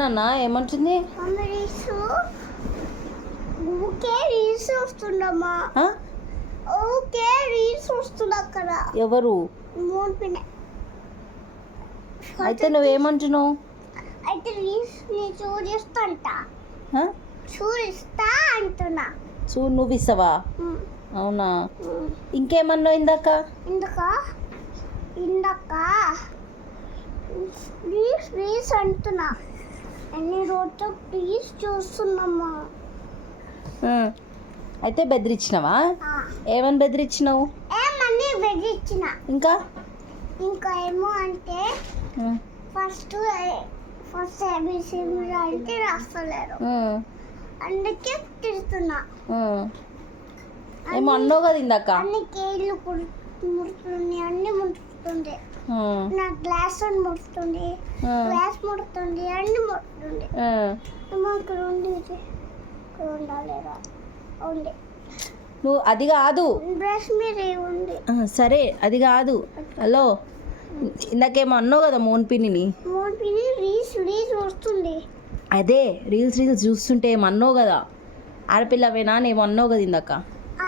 నాన్న ఏమంటుంది? ఊకే రీల్స్ వస్తుందమ్మా. ఊకే రీల్స్ వస్తుంది అక్కడ. ఎవరు? అయితే నువ్వేమంటున్నావు? అయితే రీల్స్ చూడిస్తా చూడిస్తా అంటున్నా. చూడు నువ్వు ఇస్తావా? అవునా? ఇంకేమన్నావు ఇందాక? ఇందాక రీల్స్ అంటున్నా. అన్ని రోజు రీల్స్ చూస్తున్నామ్మా. అయితే బెదిరించినావా? ఏమని బెదిరించినావు? ఏమని బెదిరించిన. ఇంకా ఏమో అంటే ఫస్ట్ ఏబిసిడి అంటే రాస్తలేరు, అందుకే తిడుతున్నా. ఏమో అన్నావు కదా ఇందాక. అన్ని కేళ్ళు ముడుతుంది, అన్ని ముడుతుంది. నా గ్లాస్ ముడుతుంది, గ్లాస్ ముడుతుంది, అన్ని ముడుతుంది. ఇక్కడ ఉండాలిరా ఉంది. నువ్వు అది కాదు, బ్రష్ మీద ఉంది. సరే అది కాదు. హలో, ఇందాకేమో అన్నావు కదా మోన్ పిన్ని రీల్స్ వస్తుంది. అదే రీల్స్ చూస్తుంటే ఏమన్నావు కదా, ఆడపిల్లవేనా అని ఏమో అన్నావు కదా ఇందాక.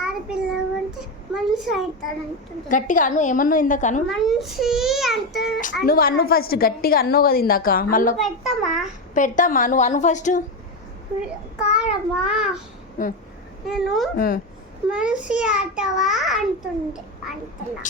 ఆడపిల్ల అంటే మనిషి అంటారంటుంది. గట్టిగా అను. ఏమన్నావు ఇందాక? మనిషి అంటారు. నువ్వు అను ఫస్ట్. గట్టిగా అన్నావు కదా ఇందాక. మళ్ళీ పెడతామా? నువ్వు అను ఫస్ట్. కాదమ్మా, నేను మనిషి అంటావా అంటున్నా.